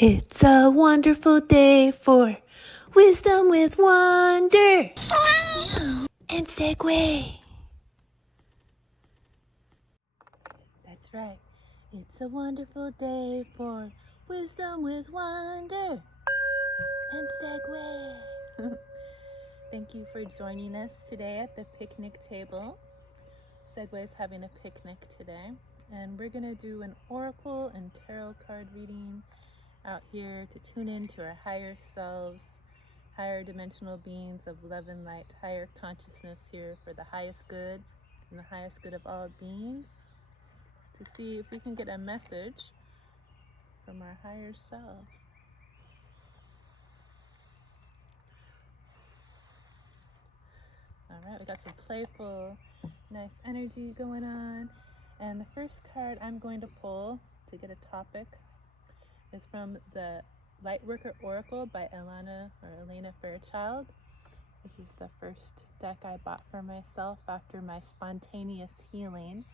It's a wonderful day for wisdom with wonder and Segue. That's right. It's a wonderful day for wisdom with wonder and Segue. Thank you for joining us today at the picnic table. Segue is having a picnic today, and we're going to do an oracle and tarot card reading out here to tune into our higher selves, higher dimensional beings of love and light, higher consciousness here for the highest good and the highest good of all beings, to see if we can get a message from our higher selves. All right, we got some playful, nice energy going on. And the first card I'm going to pull to get a topic is from the Lightworker Oracle by Elena Fairchild. This is the first deck I bought for myself after my spontaneous healing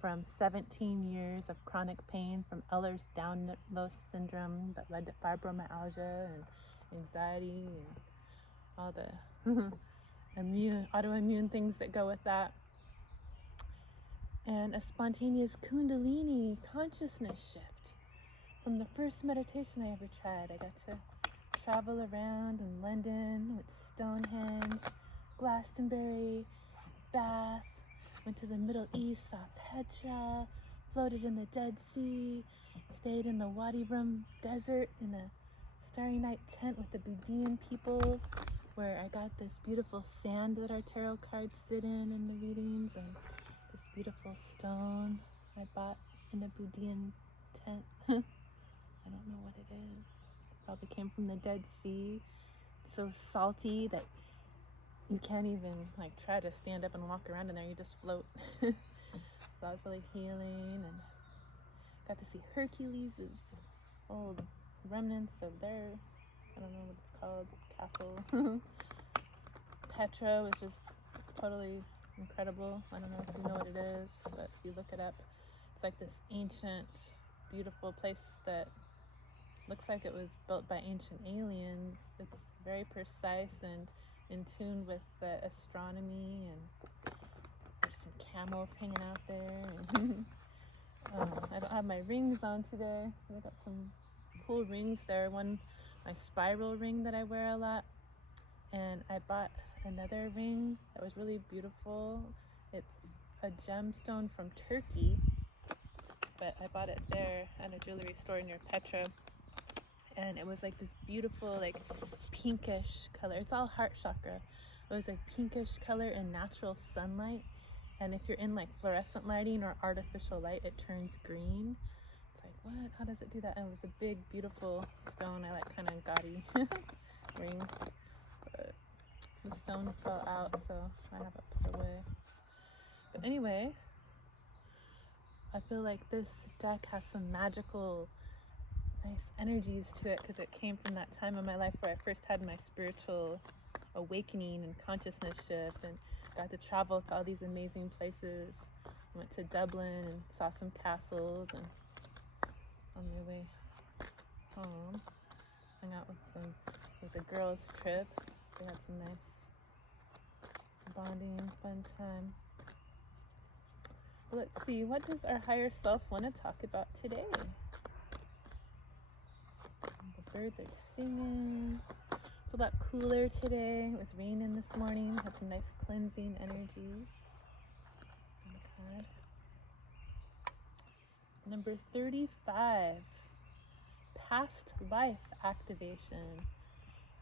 from 17 years of chronic pain from Ehlers-Danlos syndrome that led to fibromyalgia and anxiety and all the autoimmune things that go with that. And a spontaneous Kundalini consciousness shift. From the first meditation I ever tried, I got to travel around in London with Stonehenge, Glastonbury, Bath, went to the Middle East, saw Petra, floated in the Dead Sea, stayed in the Wadi Rum desert in a starry night tent with the Bedouin people, where I got this beautiful sand that our tarot cards sit in the readings, and this beautiful stone I bought in a Bedouin tent. I don't know what it is. Probably came from the Dead Sea. It's so salty that you can't even try to stand up and walk around in there. You just float. So I was really healing, and got to see Hercules' old remnants of their, I don't know what it's called, castle. Petra was just totally incredible. I don't know if you know what it is, but if you look it up, it's like this ancient, beautiful place that looks like it was built by ancient aliens. It's very precise and in tune with the astronomy, and there's some camels hanging out there. And I don't have my rings on today. I got some cool rings there. One, my spiral ring that I wear a lot, and I bought another ring that was really beautiful. It's a gemstone from Turkey, but I bought it there at a jewelry store near Petra. And it was like this beautiful, pinkish color. It's all heart chakra. It was pinkish color in natural sunlight. And if you're in fluorescent lighting or artificial light, it turns green. It's like, what? How does it do that? And it was a big, beautiful stone. I kind of gaudy rings. But the stone fell out, so I have it put away. But anyway, I feel like this deck has some magical, nice energies to it, because it came from that time in my life where I first had my spiritual awakening and consciousness shift, and got to travel to all these amazing places. Went to Dublin and saw some castles, and on my way home hung out with it was a girls trip, so we had some nice bonding, fun time. Well, let's see, what does our higher self want to talk about today? The birds are singing. It's a lot cooler today. It was raining this morning. Had some nice cleansing energies. Number 35, past life activation,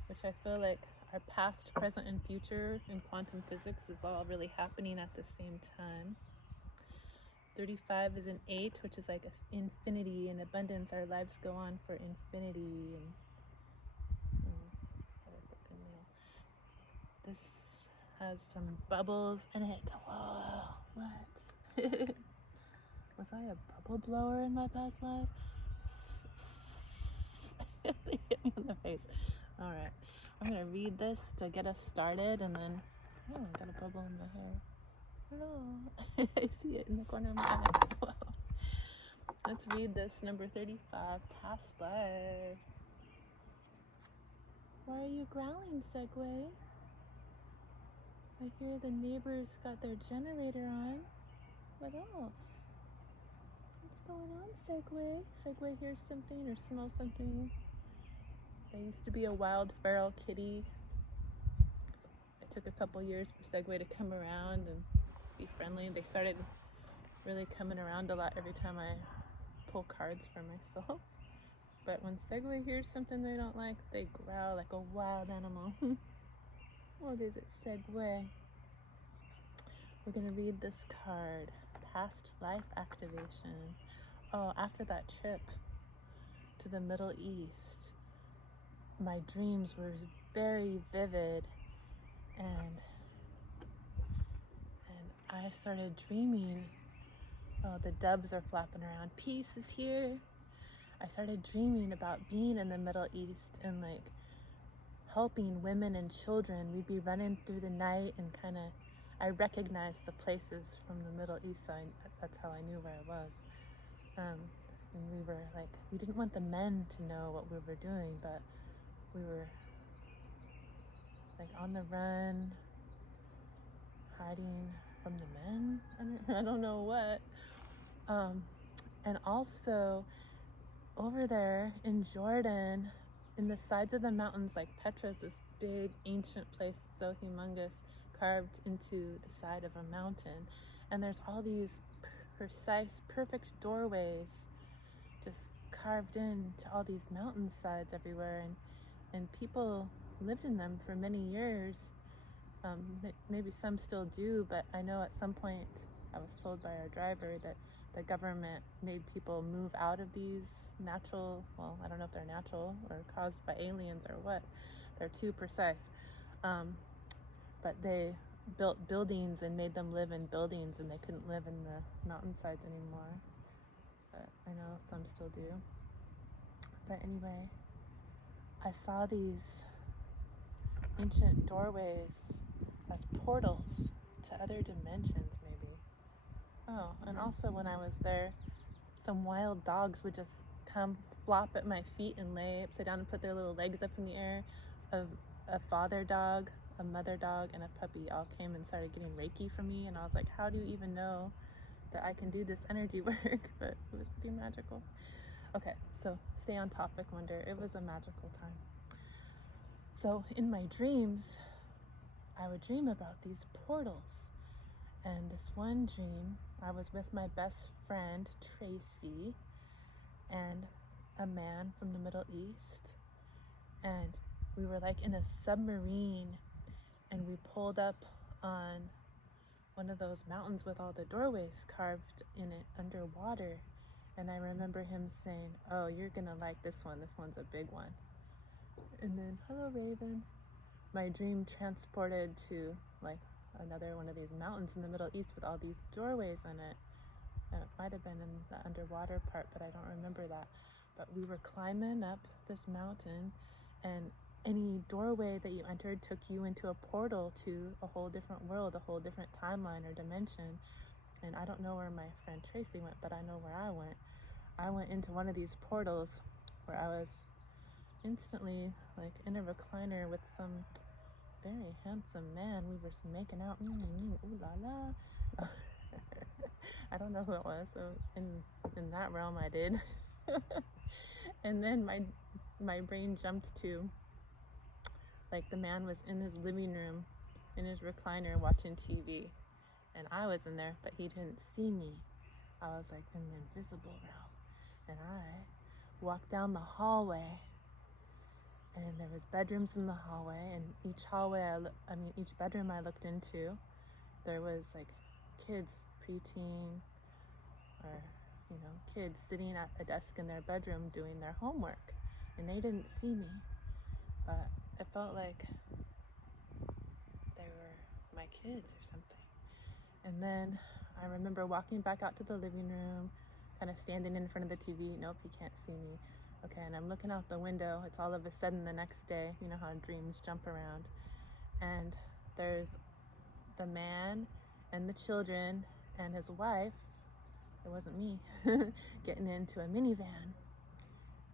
which I feel like our past, present, and future in quantum physics is all really happening at the same time. 35 is an 8, which is infinity and abundance. Our lives go on for infinity. And this has some bubbles in it. Whoa, what? Was I a bubble blower in my past life? They hit me in the face. All right, I'm gonna read this to get us started, and then, oh, I got a bubble in my hair. No, I see it in the corner of my eye. Wow. Let's read this, number 35, Past Life. Why are you growling, Segue? I hear the neighbors got their generator on. What else? What's going on, Segue? Segue hears something or smells something. There used to be a wild feral kitty. It took a couple years for Segue to come around and be friendly. They started really coming around a lot every time I pull cards for myself. But when Segue hears something they don't like, they growl like a wild animal. What is it, Segue? We're gonna read this card, Past Life Activation. Oh, after that trip to the Middle East, my dreams were very vivid, and I started dreaming. Oh, the doves are flapping around. Peace is here. I started dreaming about being in the Middle East and like helping women and children. We'd be running through the night and I recognized the places from the Middle East, so that's how I knew where I was. And we were like, we didn't want the men to know what we were doing, but we were like on the run, hiding from the men. I don't know what. And also over there in Jordan, in the sides of the mountains, like Petra is this big ancient place, so humongous, carved into the side of a mountain. And there's all these precise, perfect doorways just carved into all these mountain sides everywhere. And people lived in them for many years. Maybe some still do, but I know at some point I was told by our driver that the government made people move out of these natural, well, I don't know if they're natural or caused by aliens or what. They're too precise. But they built buildings and made them live in buildings, and they couldn't live in the mountainsides anymore. But I know some still do. But anyway, I saw these ancient doorways as portals to other dimensions, maybe. Oh, and also when I was there, some wild dogs would just come flop at my feet and lay upside down and put their little legs up in the air. A father dog, a mother dog, and a puppy all came and started getting Reiki from me, and I was like, how do you even know that I can do this energy work? But it was pretty magical. Okay, so stay on topic, Wonder. It was a magical time. So in my dreams, I would dream about these portals. And this one dream, I was with my best friend, Tracy, and a man from the Middle East. And we were like in a submarine, and we pulled up on one of those mountains with all the doorways carved in it underwater. And I remember him saying, oh, you're gonna like this one. This one's a big one. And then, hello, Raven. My dream transported to like another one of these mountains in the Middle East with all these doorways in it. It might have been in the underwater part, but I don't remember that. But we were climbing up this mountain, and any doorway that you entered took you into a portal to a whole different world, a whole different timeline or dimension. And I don't know where my friend Tracy went, but I know where I went. I went into one of these portals where I was instantly like in a recliner with some very handsome man. We were making out. Ooh la la. I don't know who it was. So in that realm, I did. And then my brain jumped to like the man was in his living room in his recliner watching TV, and I was in there, but he didn't see me. I was like in the invisible realm, and I walked down the hallway, and there was bedrooms in the hallway, and each each bedroom I looked into, there was like kids, preteen, or kids sitting at a desk in their bedroom doing their homework, and they didn't see me, but it felt like they were my kids or something. And then I remember walking back out to the living room, kind of standing in front of the TV. Nope, you can't see me. Okay, and I'm looking out the window. It's all of a sudden the next day. You know how dreams jump around. And there's the man and the children and his wife, it wasn't me, getting into a minivan.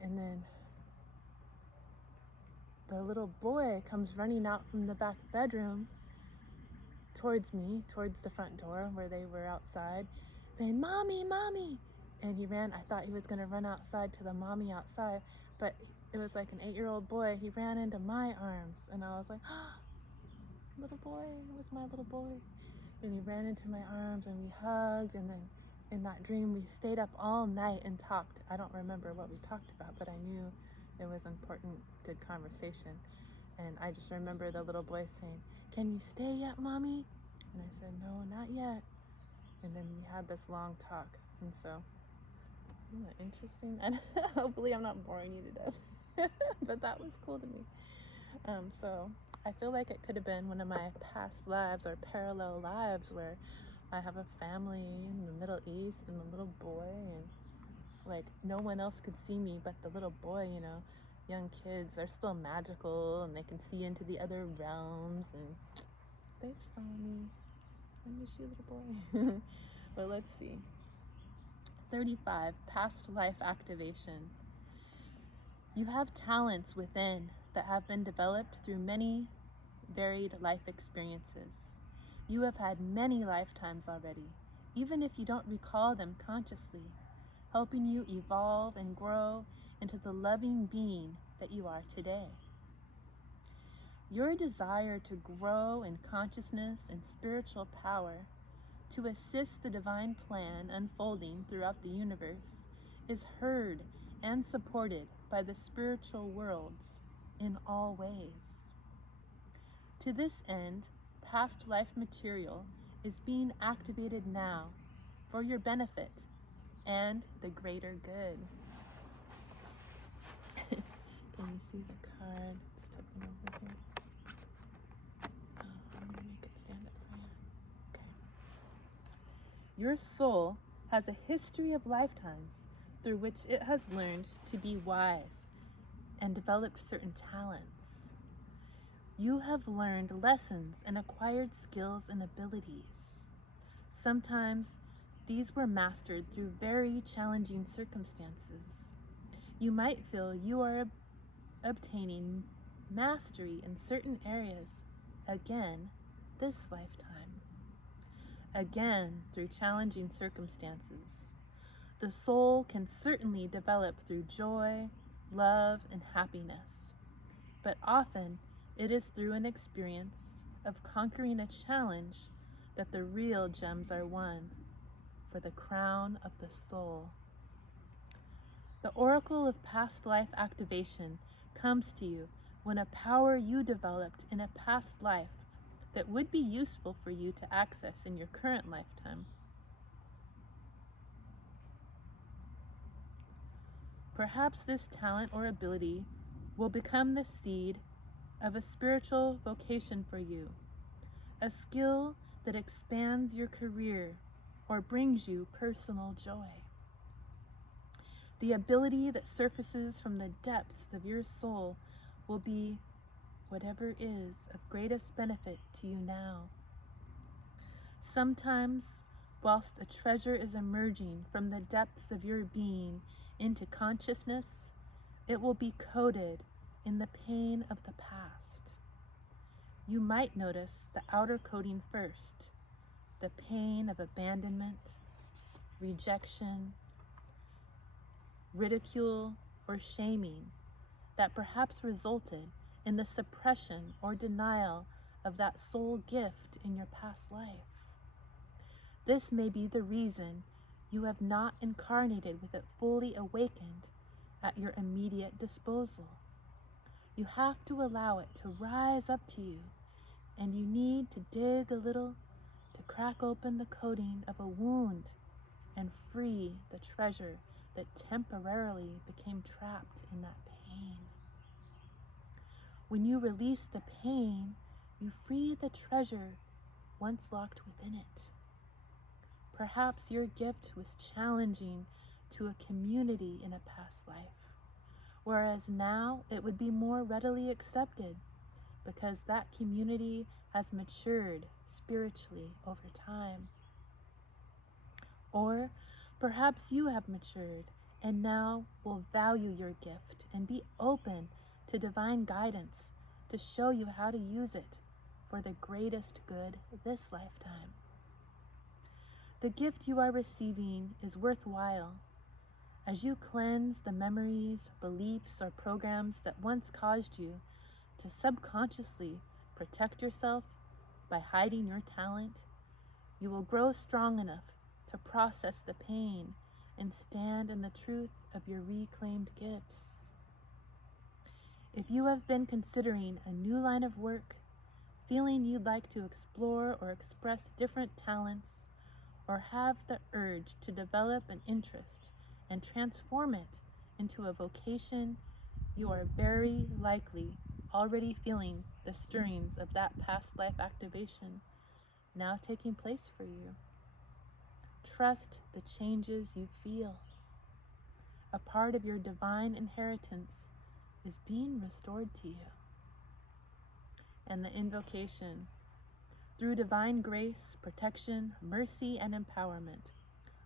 And then the little boy comes running out from the back bedroom towards me, towards the front door where they were outside, saying, "Mommy, Mommy." And he ran. I thought he was going to run outside to the mommy outside, but it was like an 8-year-old boy. He ran into my arms, and I was like, "Ah, little boy, it was my little boy." And he ran into my arms, and we hugged, and then in that dream, we stayed up all night and talked. I don't remember what we talked about, but I knew it was important, good conversation. And I just remember the little boy saying, "Can you stay yet, Mommy?" And I said, "No, not yet." And then we had this long talk. And so, isn't that interesting? And hopefully I'm not boring you to death. But that was cool to me. So I feel like it could have been one of my past lives or parallel lives where I have a family in the Middle East and a little boy, and like no one else could see me but the little boy. Young kids are still magical and they can see into the other realms, and they saw me. I miss you, little boy. But let's see. 35, past life activation. You have talents within that have been developed through many varied life experiences. You have had many lifetimes already, even if you don't recall them consciously, helping you evolve and grow into the loving being that you are today. Your desire to grow in consciousness and spiritual power, to assist the divine plan unfolding throughout the universe, is heard and supported by the spiritual worlds in all ways. To this end, past life material is being activated now for your benefit and the greater good. Can you see the card? It's tipping over here. I'm going to make it stand up for you. Okay. Your soul has a history of lifetimes through which it has learned to be wise and developed certain talents. You have learned lessons and acquired skills and abilities. Sometimes these were mastered through very challenging circumstances. You might feel you are obtaining mastery in certain areas again this lifetime. Again, through challenging circumstances. The soul can certainly develop through joy, love, and happiness, but often it is through an experience of conquering a challenge that the real gems are won for the crown of the soul. The oracle of past life activation comes to you when a power you developed in a past life that would be useful for you to access in your current lifetime. Perhaps this talent or ability will become the seed of a spiritual vocation for you, a skill that expands your career or brings you personal joy. The ability that surfaces from the depths of your soul will be whatever is of greatest benefit to you now. Sometimes, whilst a treasure is emerging from the depths of your being into consciousness, it will be coated in the pain of the past. You might notice the outer coating first, the pain of abandonment, rejection, ridicule, or shaming that perhaps resulted in the suppression or denial of that soul gift in your past life. This may be the reason you have not incarnated with it fully awakened at your immediate disposal. You have to allow it to rise up to you, and you need to dig a little to crack open the coating of a wound and free the treasure that temporarily became trapped in that pain. When you release the pain, you free the treasure once locked within it. Perhaps your gift was challenging to a community in a past life, whereas now it would be more readily accepted because that community has matured spiritually over time. Or Perhaps you have matured and now will value your gift and be open to divine guidance to show you how to use it for the greatest good this lifetime. The gift you are receiving is worthwhile as you cleanse the memories, beliefs, or programs that once caused you to subconsciously protect yourself by hiding your talent. You will grow strong enough to process the pain and stand in the truth of your reclaimed gifts. If you have been considering a new line of work, feeling you'd like to explore or express different talents, or have the urge to develop an interest and transform it into a vocation, you are very likely already feeling the stirrings of that past life activation now taking place for you. Trust the changes you feel. A part of your divine inheritance is being restored to you. And the invocation: through divine grace, protection, mercy, and empowerment,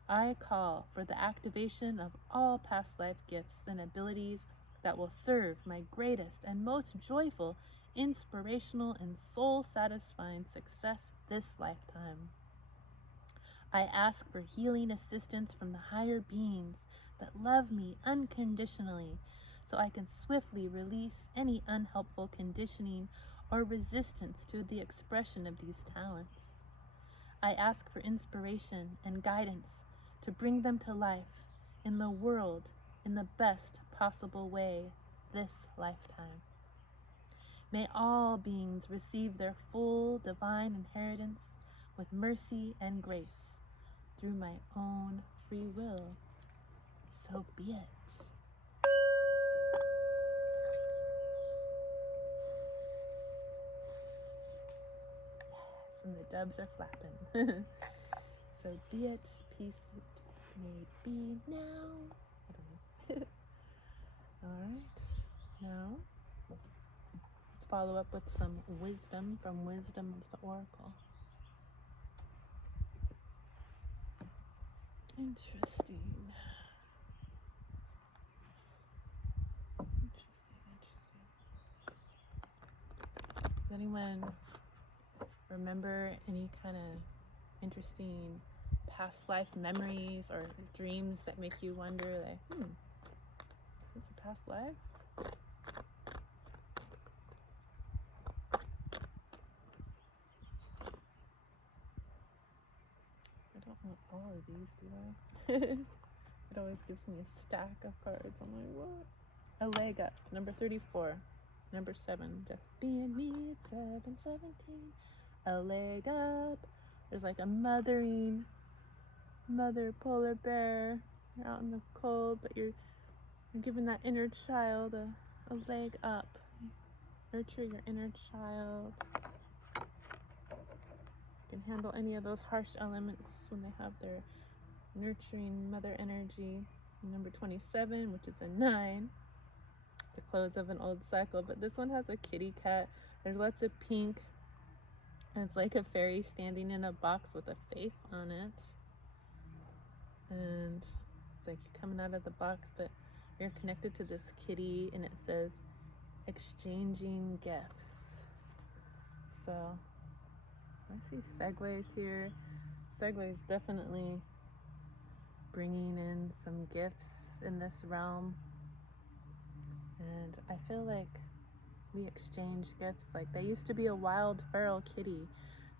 I call for the activation of all past life gifts and abilities that will serve my greatest and most joyful, inspirational, and soul-satisfying success this lifetime. I ask for healing assistance from the higher beings that love me unconditionally, so I can swiftly release any unhelpful conditioning or resistance to the expression of these talents. I ask for inspiration and guidance to bring them to life in the world in the best possible way this lifetime. May all beings receive their full divine inheritance with mercy and grace through my own free will. So be it. Yes, and the doves are flapping. So be it, peace may be now. I don't know. All right, now let's follow up with some wisdom from Wisdom of the Oracle. Interesting. Does anyone remember any kind of interesting past life memories or dreams that make you wonder, like, is this a past life? I don't want all of these, do I? It always gives me a stack of cards. I'm like, what? A leg up, number 34. Number 7, just being me at 7:17. A leg up. There's like a mother polar bear. You're out in the cold, but you're giving that inner child a leg up. Nurture your inner child. You can handle any of those harsh elements when they have their nurturing mother energy. Number 27, which is a 9. The close of an old cycle, but this one has a kitty cat. There's lots of pink, and it's like a fairy standing in a box with a face on it, and it's like you're coming out of the box, but you're connected to this kitty, and it says exchanging gifts. So I see segues here. Segues definitely bringing in some gifts in this realm. And I feel like we exchange gifts. Like, they used to be a wild feral kitty.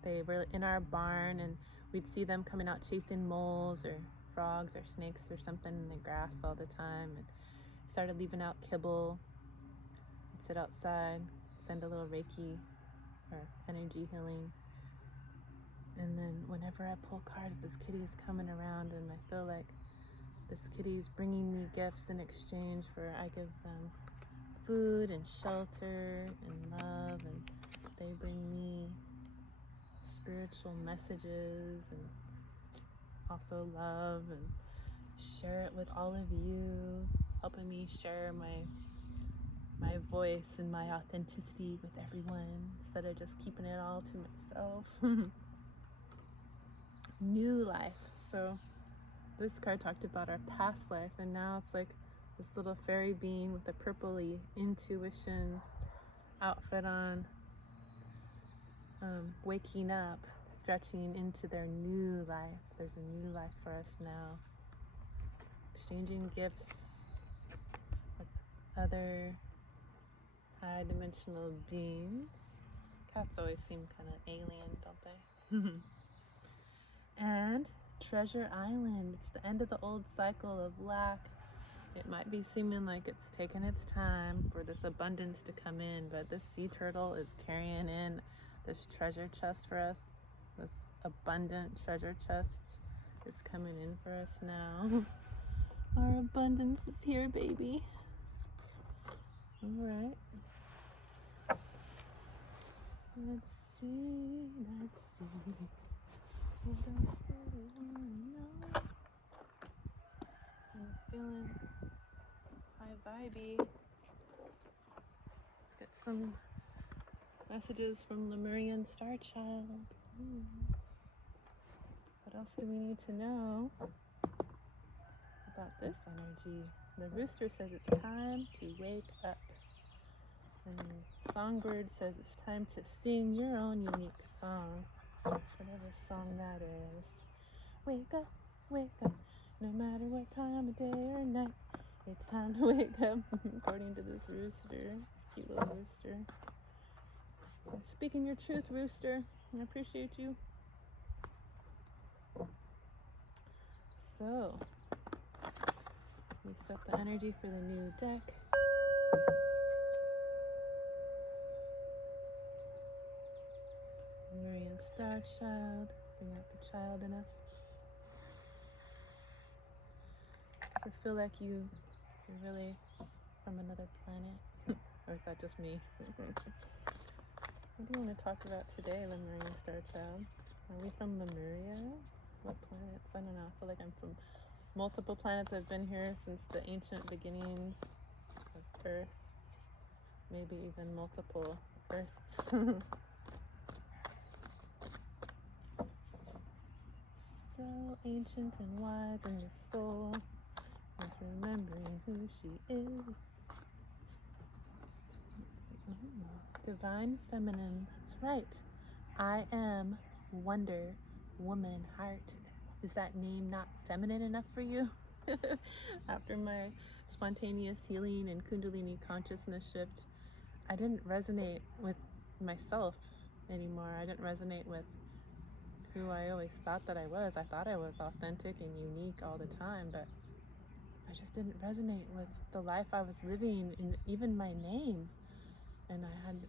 They were in our barn, and we'd see them coming out chasing moles or frogs or snakes or something in the grass all the time. And started leaving out kibble. We'd sit outside, send a little Reiki or energy healing. And then whenever I pull cards, this kitty is coming around, and I feel like this kitty's bringing me gifts in exchange for I give them food and shelter and love, and they bring me spiritual messages and also love, and share it with all of you, helping me share my voice and my authenticity with everyone instead of just keeping it all to myself. New life. So this card talked about our past life, and now it's like this little fairy being with a purpley intuition outfit on, waking up, stretching into their new life. There's a new life for us now. Exchanging gifts with other high dimensional beings. Cats always seem kind of alien, don't they? And Treasure Island. It's the end of the old cycle of lack. It might be seeming like it's taken its time for this abundance to come in, but this sea turtle is carrying in this treasure chest for us. This abundant treasure chest is coming in for us now. Our abundance is here, baby. All right. Let's see. What else do we want to know? I'm feeling high vibey. Let's get some messages from Lemurian Star Child. What else do we need to know about this energy? The rooster says it's time to wake up. And Songbird says it's time to sing your own unique song. Whatever song that is. Wake up, no matter what time of day or night. It's time to wake up, according to this rooster. This cute little rooster. You're speaking your truth, rooster. I appreciate you. So, we set the energy for the new deck. Lemurian Star Child. Bring out the child in us. I feel like you're really from another planet. Or is that just me? What do you want to talk about today, Lemurian Star Child? Are we from Lemuria? What planets? I don't know. I feel like I'm from multiple planets. I've been here since the ancient beginnings of Earth. Maybe even multiple Earths. So ancient and wise in the soul, is remembering who she is. Divine Feminine. That's right. I am Wonder Woman Heart. Is that name not feminine enough for you? After my spontaneous healing and Kundalini consciousness shift, I didn't resonate with myself anymore. I didn't resonate with who I always thought that I was. I thought I was authentic and unique all the time, but I just didn't resonate with the life I was living, in even my name. And I had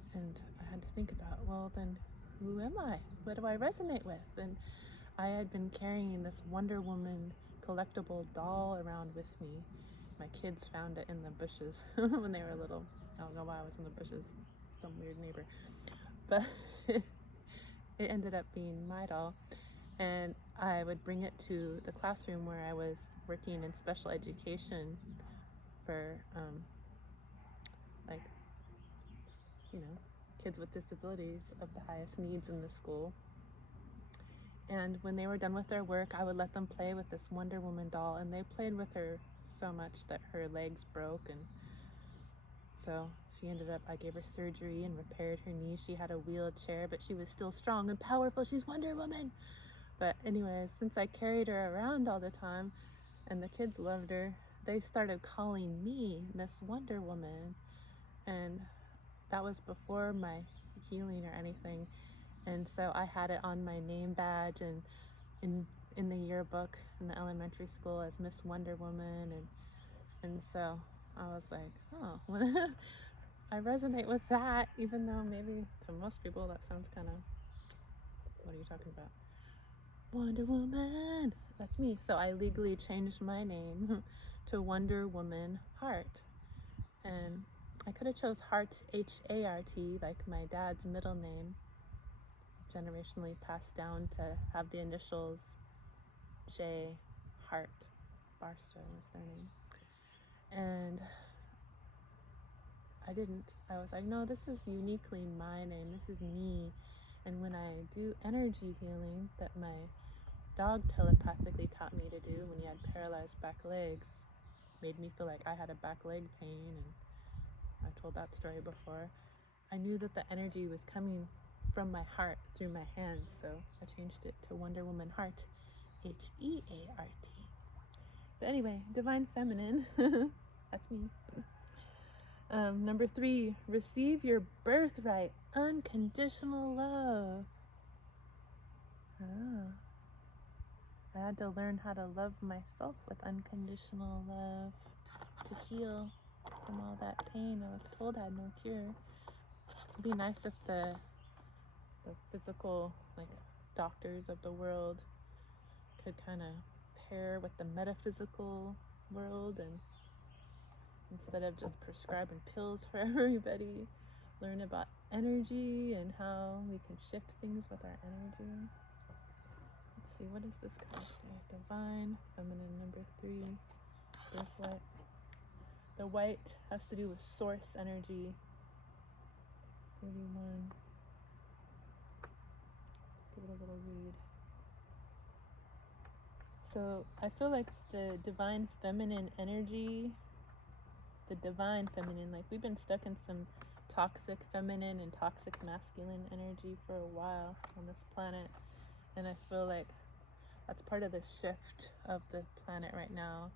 to think about, well, then who am I? What do I resonate with? And I had been carrying this Wonder Woman collectible doll around with me. My kids found it in the bushes when they were little. I don't know why I was in the bushes, some weird neighbor. But it ended up being my doll. And I would bring it to the classroom where I was working in special education for kids with disabilities of the highest needs in the school. And when they were done with their work, I would let them play with this Wonder Woman doll, and they played with her so much that her legs broke, and so I gave her surgery and repaired her knee. She had a wheelchair, but she was still strong and powerful. She's Wonder Woman. But anyways, since I carried her around all the time and the kids loved her, they started calling me Miss Wonder Woman. And that was before my healing or anything. And so I had it on my name badge and in the yearbook in the elementary school as Miss Wonder Woman. And so I was like, oh, I resonate with that, even though maybe to most people that sounds kind of, what are you talking about? Wonder Woman, that's me. So I legally changed my name to Wonder Woman Heart. And I could have chose Hart, H-A-R-T, like my dad's middle name, generationally passed down to have the initials J. Hart. Barstow was their name. And I didn't. I was like, no, this is uniquely my name. This is me. And when I do energy healing that my dog telepathically taught me to do when he had paralyzed back legs. Made me feel like I had a back leg pain, and I've told that story before. I knew that the energy was coming from my heart through my hands, so I changed it to Wonder Woman Heart, Heart. But anyway, Divine Feminine, that's me. Number 3, receive your birthright, unconditional love. I had to learn how to love myself with unconditional love to heal from all that pain I was told I had no cure. It'd be nice if the physical, like, doctors of the world could kind of pair with the metaphysical world, and instead of just prescribing pills for everybody, learn about energy and how we can shift things with our energy. Let's see, what does this card say? Divine Feminine, number 3, birthright. The white has to do with source energy. 31. Give it a little read. So I feel like the divine feminine energy, like we've been stuck in some toxic feminine and toxic masculine energy for a while on this planet. And I feel like that's part of the shift of the planet right now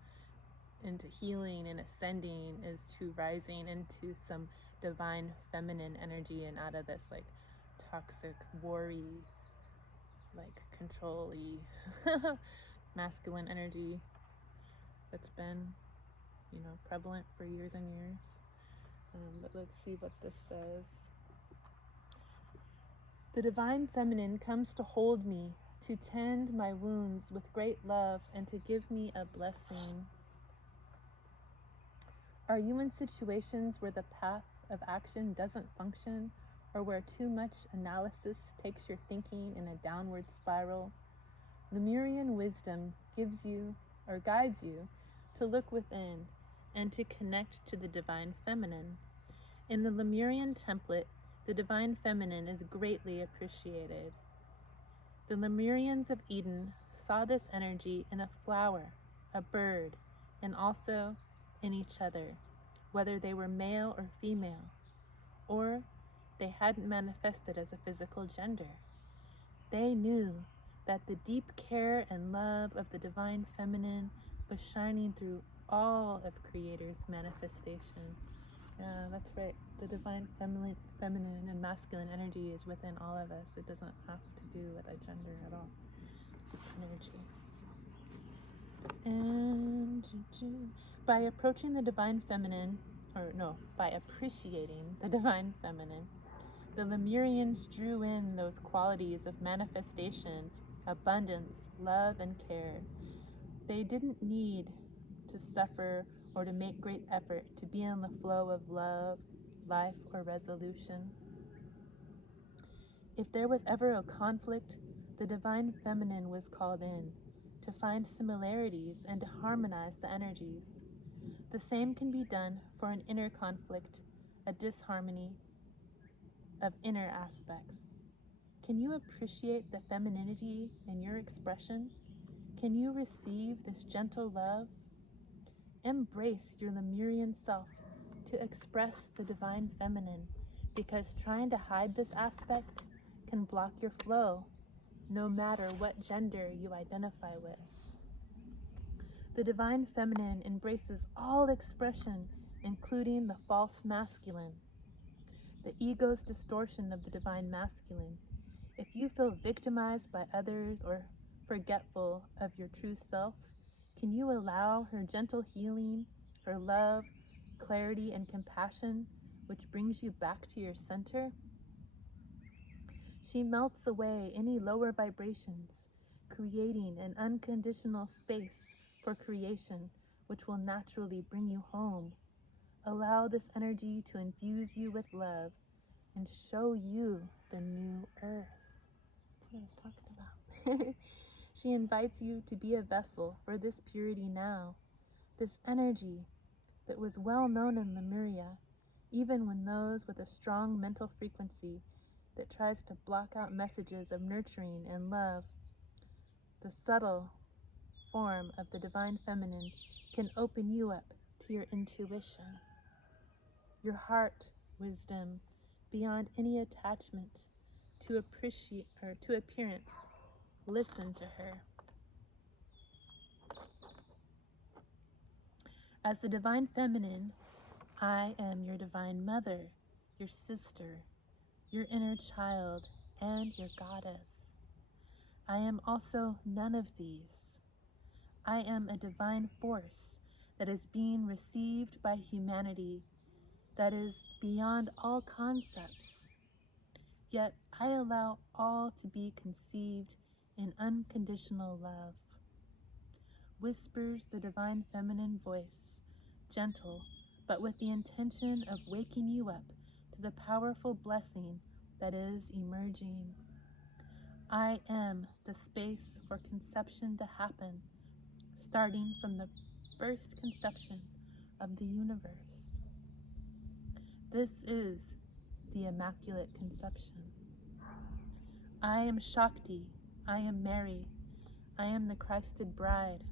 into healing and ascending, is to rising into some divine feminine energy and out of this like toxic, worry, like control-y masculine energy that's been, prevalent for years and years. But let's see what this says. The divine feminine comes to hold me, to tend my wounds with great love, and to give me a blessing. Are you in situations where the path of action doesn't function, or where too much analysis takes your thinking in a downward spiral? Lemurian wisdom gives you, or guides you, to look within and to connect to the divine feminine. In the Lemurian template, the divine feminine is greatly appreciated. The Lemurians of Eden saw this energy in a flower, a bird, and also in each other, whether they were male or female, or they hadn't manifested as a physical gender. They knew that the deep care and love of the divine feminine was shining through all of Creator's manifestation. Yeah, that's right. The divine feminine and masculine energy is within all of us. It doesn't have to do with a gender at all. It's just energy. And by approaching the divine feminine, by appreciating the divine feminine, the Lemurians drew in those qualities of manifestation, abundance, love, and care. They didn't need to suffer or to make great effort to be in the flow of love, life, or resolution. If there was ever a conflict, the divine feminine was called in to find similarities and to harmonize the energies. The same can be done for an inner conflict, a disharmony of inner aspects. Can you appreciate the femininity in your expression? Can you receive this gentle love? Embrace your Lemurian self to express the divine feminine, because trying to hide this aspect can block your flow, no matter what gender you identify with. The divine feminine embraces all expression, including the false masculine, the ego's distortion of the divine masculine. If you feel victimized by others or forgetful of your true self, can you allow her gentle healing, her love, clarity, and compassion, which brings you back to your center? She melts away any lower vibrations, creating an unconditional space for creation, which will naturally bring you home. Allow this energy to infuse you with love and show you the new earth. That's what I was talking about. She invites you to be a vessel for this purity now, this energy that was well known in Lemuria, even when those with a strong mental frequency that tries to block out messages of nurturing and love. the subtle form of the divine feminine can open you up to your intuition, your heart wisdom beyond any attachment to appreciate or to appearance. Listen to her. As the divine feminine, I am your divine mother, your sister, your inner child, and your goddess. I am also none of these. I am a divine force that is being received by humanity, that is beyond all concepts. Yet I allow all to be conceived in unconditional love. Whispers the divine feminine voice, gentle, but with the intention of waking you up to the powerful blessing that is emerging. I am the space for conception to happen, starting from the first conception of the universe. This is the Immaculate Conception. I am Shakti, I am Mary, I am the Christed Bride,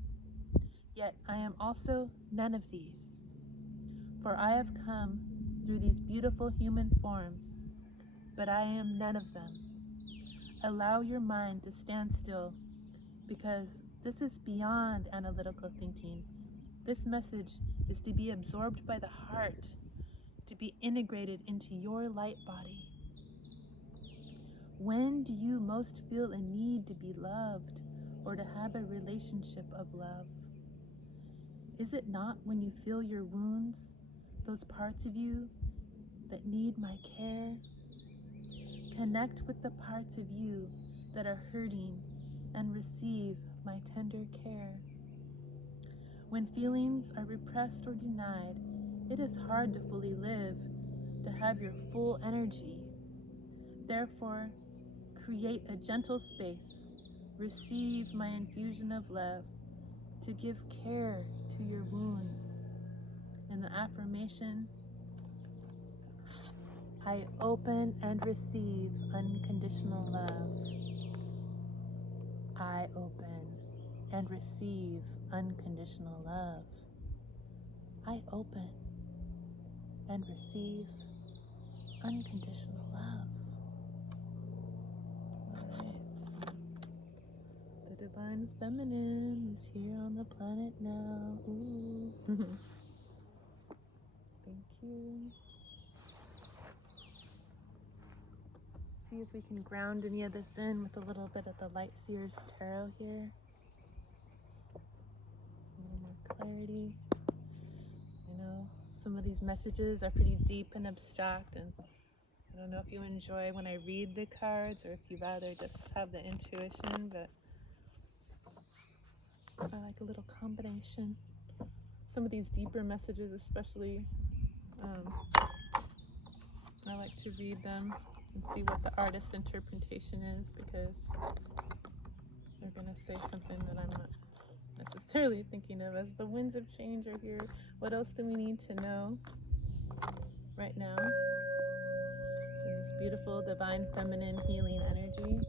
yet I am also none of these. For I have come through these beautiful human forms, but I am none of them. Allow your mind to stand still, because this is beyond analytical thinking. This message is to be absorbed by the heart, to be integrated into your light body. When do you most feel a need to be loved or to have a relationship of love? Is it not when you feel your wounds, those parts of you that need my care? Connect with the parts of you that are hurting and receive my tender care. When feelings are repressed or denied, it is hard to fully live, to have your full energy. Therefore, create a gentle space, receive my infusion of love, to give care to your wounds. And the affirmation, I open and receive unconditional love. I open and receive unconditional love. I open and receive unconditional love. All right. The divine feminine is here on the planet now. Ooh. Thank you. See if we can ground any of this in with a little bit of the Light Seers Tarot here. A little more clarity. I know some of these messages are pretty deep and abstract, and I don't know if you enjoy when I read the cards or if you rather just have the intuition, but I like a little combination. Some of these deeper messages especially, I like to read them and see what the artist's interpretation is, because they're going to say something that I'm not necessarily thinking of. As the winds of change are here, what else do we need to know right now in this beautiful divine feminine healing energy?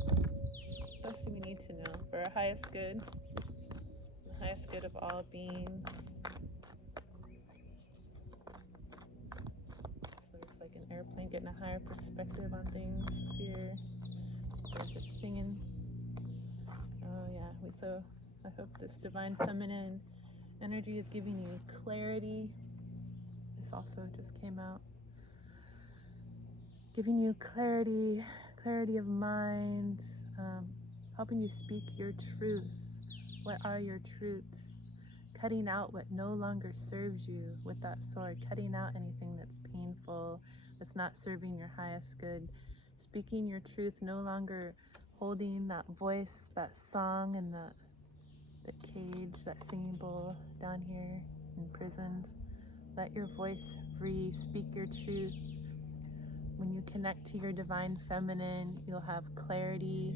What else do we need to know for our highest good, the highest good of all beings? So it's like an airplane getting a higher perspective on things here. Birds are singing. Oh yeah, so I hope this divine feminine energy is giving you clarity. This also just came out. Giving you clarity of mind, helping you speak your truth. What are your truths? Cutting out what no longer serves you with that sword. Cutting out anything that's painful, that's not serving your highest good. Speaking your truth, no longer holding that voice, that song in the cage, that singing bowl down here imprisoned. Let your voice free. Speak your truth. When you connect to your divine feminine, you'll have clarity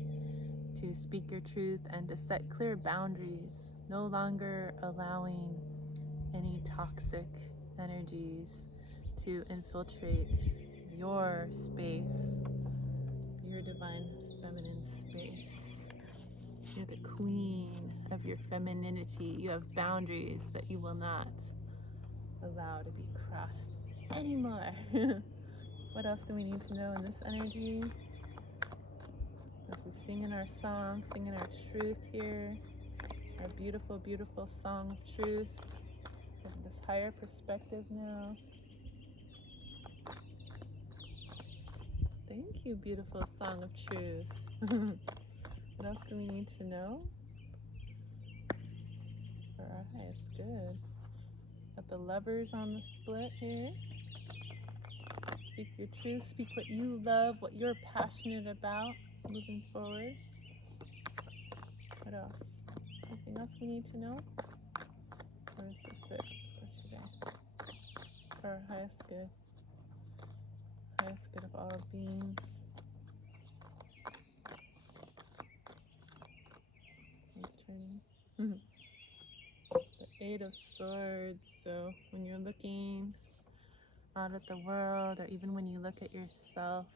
to speak your truth and to set clear boundaries, no longer allowing any toxic energies to infiltrate your space, your divine feminine space. You're the queen of your femininity. You have boundaries that you will not allow to be crossed anymore. What else do we need to know in this energy? As we sing in our song, sing in our truth here, our beautiful, beautiful song of truth, with this higher perspective now. Thank you, beautiful song of truth. What else do we need to know? For our highest good. Got the lovers on the split here. Speak your truth, speak what you love, what you're passionate about moving forward. What else? Anything else we need to know? Or is this it for today? For our highest good. Highest good of all beings. This one's turning. The Eight of Swords. So when you're looking out at the world, or even when you look at yourself,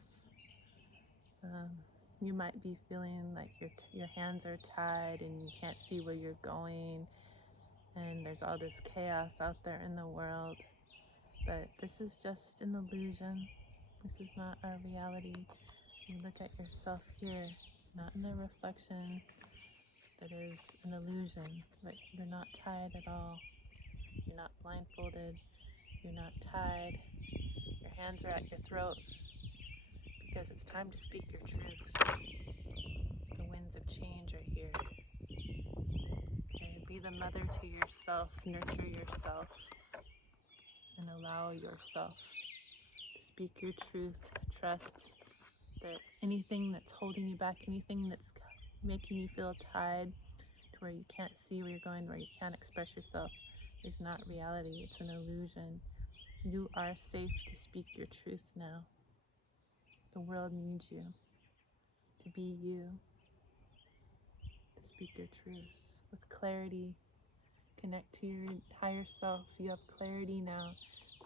you might be feeling like your hands are tied and you can't see where you're going, and there's all this chaos out there in the world. But this is just an illusion. This is not our reality. You look at yourself here, not in the reflection that is an illusion, but you're not tied at all. You're not blindfolded. You're not tied. Your hands are at your throat because it's time to speak your truth. The winds of change are here. Okay, be the mother to yourself, nurture yourself, and allow yourself to speak your truth. Trust that anything that's holding you back, anything that's making you feel tied to where you can't see where you're going, where you can't express yourself, is not reality. It's an illusion. You are safe to speak your truth now. The world needs you to be you, to speak your truth with clarity. Connect to your higher self. You have clarity now.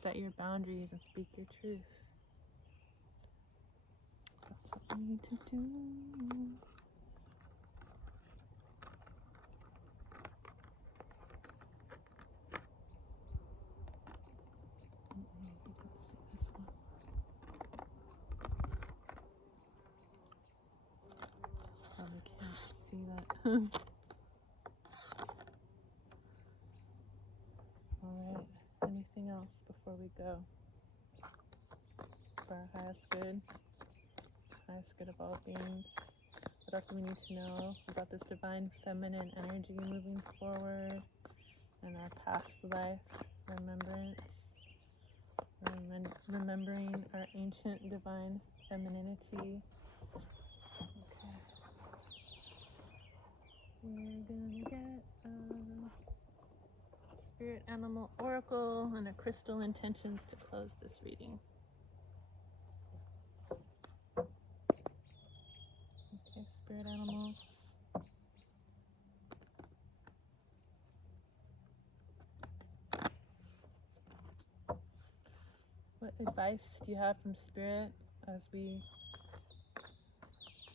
Set your boundaries and speak your truth. That's what we need to do. Probably can't see that. Alright, anything else before we go? For our highest good of all beings. What else do we need to know about this divine feminine energy moving forward and our past life remembrance? Remembering our ancient divine femininity. Okay. We're gonna get Spirit Animal Oracle and a crystal intentions to close this reading. Okay, spirit animals. What advice do you have from Spirit as we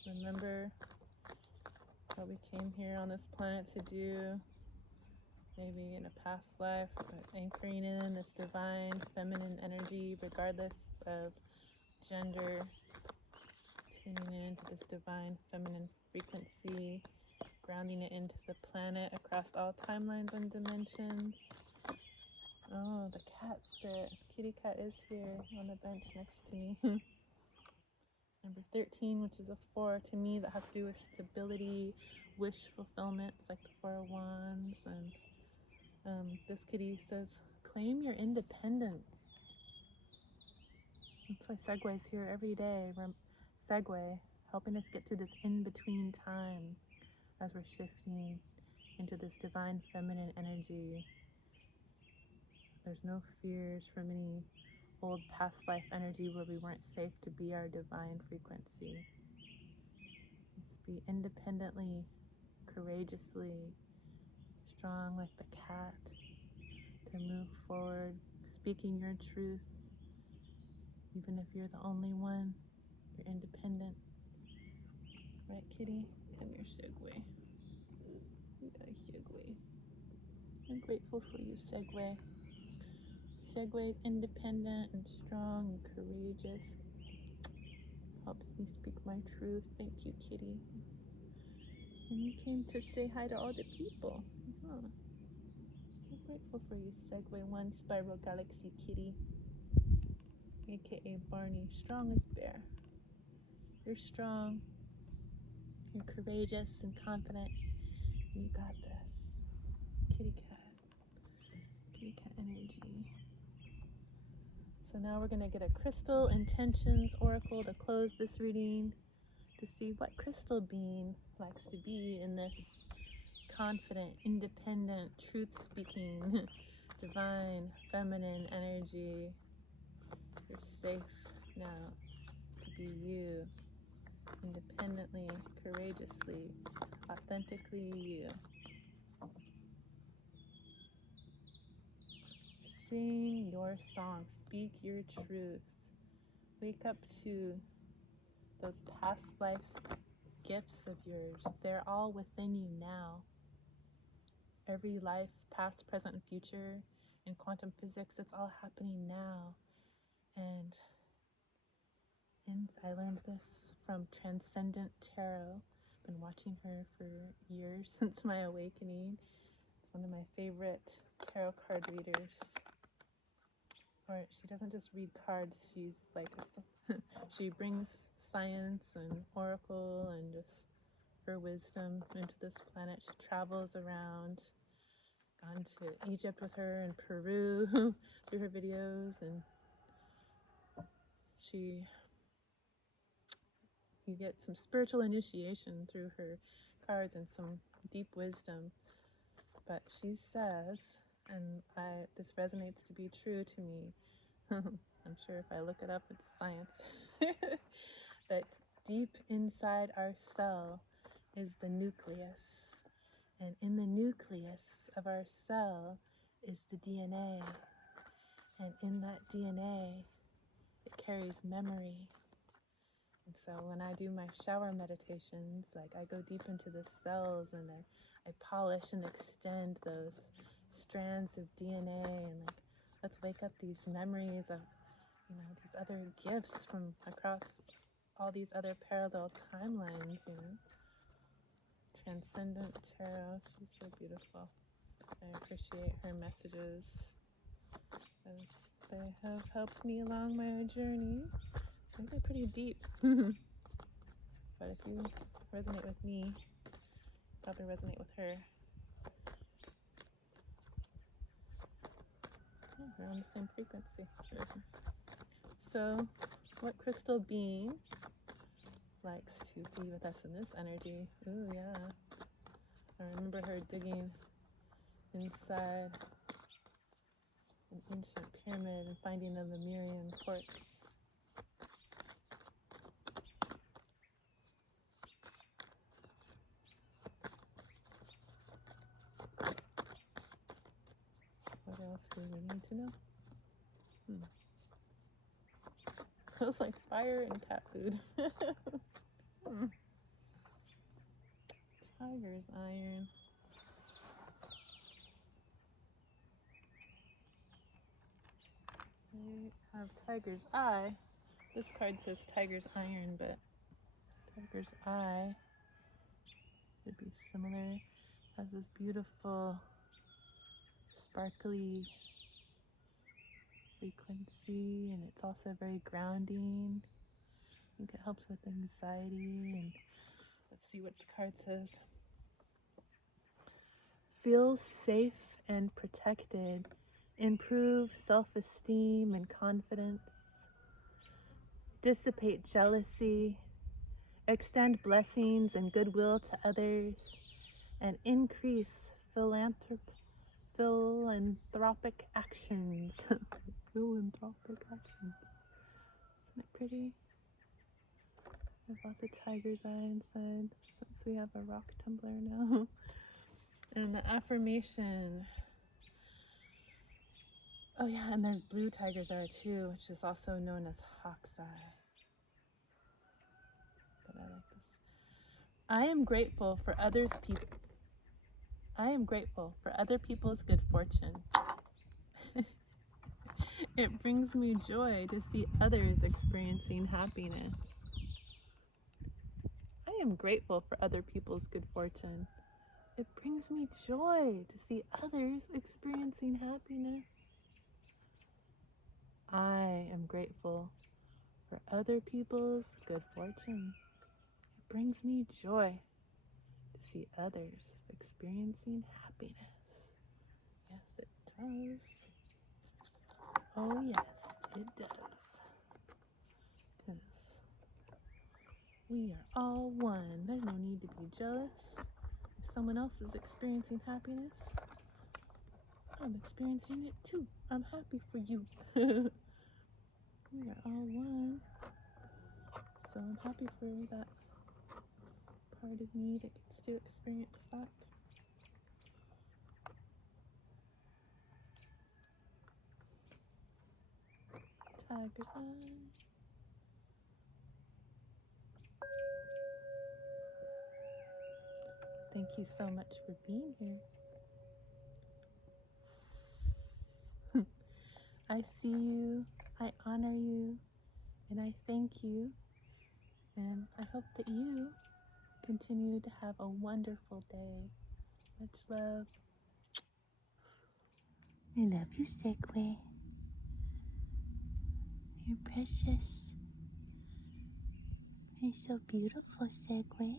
remember what we came here on this planet to do? Maybe in a past life, but anchoring in this divine feminine energy regardless of gender, tuning into this divine feminine frequency, grounding it into the planet across all timelines and dimensions. Oh, the cat spirit. Kitty cat is here on the bench next to me. Number 13, which is a 4 to me, that has to do with stability, wish fulfillments, like the 4 of Wands. And this kitty says, claim your independence. That's why Segue is here every day. Segue, helping us get through this in-between time as we're shifting into this divine feminine energy. There's no fears from any old past life energy where we weren't safe to be our divine frequency. Let's be independently, courageously, strong like the cat, to move forward, speaking your truth. Even if you're the only one, you're independent. Right, kitty? Come here, Segue. Segue. I'm grateful for you, Segue. Segue is independent and strong and courageous. Helps me speak my truth. Thank you, kitty. And you came to say hi to all the people. Huh. I'm grateful for you, Segue 1 Spiral Galaxy Kitty, aka Barney, strong as bear. You're strong, you're courageous and confident. You got this. Kitty cat energy. So now we're going to get a Crystal Intentions Oracle to close this reading to see what crystal being likes to be in this confident, independent, truth-speaking, divine, feminine energy. You're safe now to be you, independently, courageously, authentically you. Sing your song, speak your truth. Wake up to those past lives gifts of yours. They're all within you now. Every life, past, present, and future, in quantum physics, it's all happening now. And I learned this from Transcendent Tarot. I've been watching her for years since my awakening. It's one of my favorite tarot card readers. Or she doesn't just read cards, she's like, she brings science and oracle and just her wisdom into this planet. She travels around, gone to Egypt with her and Peru through her videos, and you get some spiritual initiation through her cards and some deep wisdom. But she says, and this resonates to be true to me, I'm sure if I look it up, it's science, that deep inside our cell is the nucleus. And in the nucleus of our cell is the DNA. And in that DNA, it carries memory. And so when I do my shower meditations, like I go deep into the cells and I polish and extend those strands of DNA and like, let's wake up these memories of, these other gifts from across all these other parallel timelines, Transcendent Tarot, she's so beautiful. I appreciate her messages as they have helped me along my journey. They're pretty deep. But if you resonate with me, you probably resonate with her. Oh, we're on the same frequency. So, what crystal being likes to be with us in this energy? Ooh, yeah. I remember her digging inside an ancient pyramid and finding the Lemurian quartz. What else do we need to know? Smells like fire and cat food. Tiger's iron. I have Tiger's eye. This card says Tiger's iron, but Tiger's eye should be similar. Has this beautiful, sparkly frequency, and it's also very grounding. I think it helps with anxiety. And let's see what the card says. Feel safe and protected. Improve self-esteem and confidence. Dissipate jealousy. Extend blessings and goodwill to others. And increase philanthropic actions. Philanthropic actions. Isn't it pretty? There's lots of tiger's eye inside, since we have a rock tumbler now. And the affirmation. Oh yeah, and there's blue tiger's eye too, which is also known as hawk's eye. But I like this. I am grateful for others' people. I am grateful for other people's good fortune. It brings me joy to see others experiencing happiness. I am grateful for other people's good fortune. It brings me joy to see others experiencing happiness. I am grateful for other people's good fortune. It brings me joy to see others experiencing happiness. Yes, it does. Oh, yes, it does. 'Cause we are all one. There's no need to be jealous. If someone else is experiencing happiness, I'm experiencing it too. I'm happy for you. We are all one. So I'm happy for that part of me that gets to experience that. Tiger's eye. Thank you so much for being here. I see you, I honor you, and I thank you. And I hope that you continue to have a wonderful day. Much love. I love you, Segue. You're precious. You're so beautiful, Segue.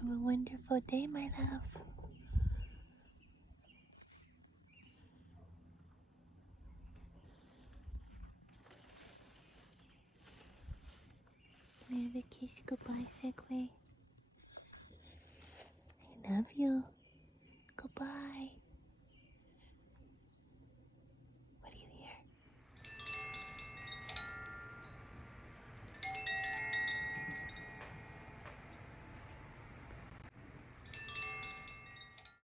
Have a wonderful day, my love. Can I have a kiss goodbye, Segue? I love you. Goodbye.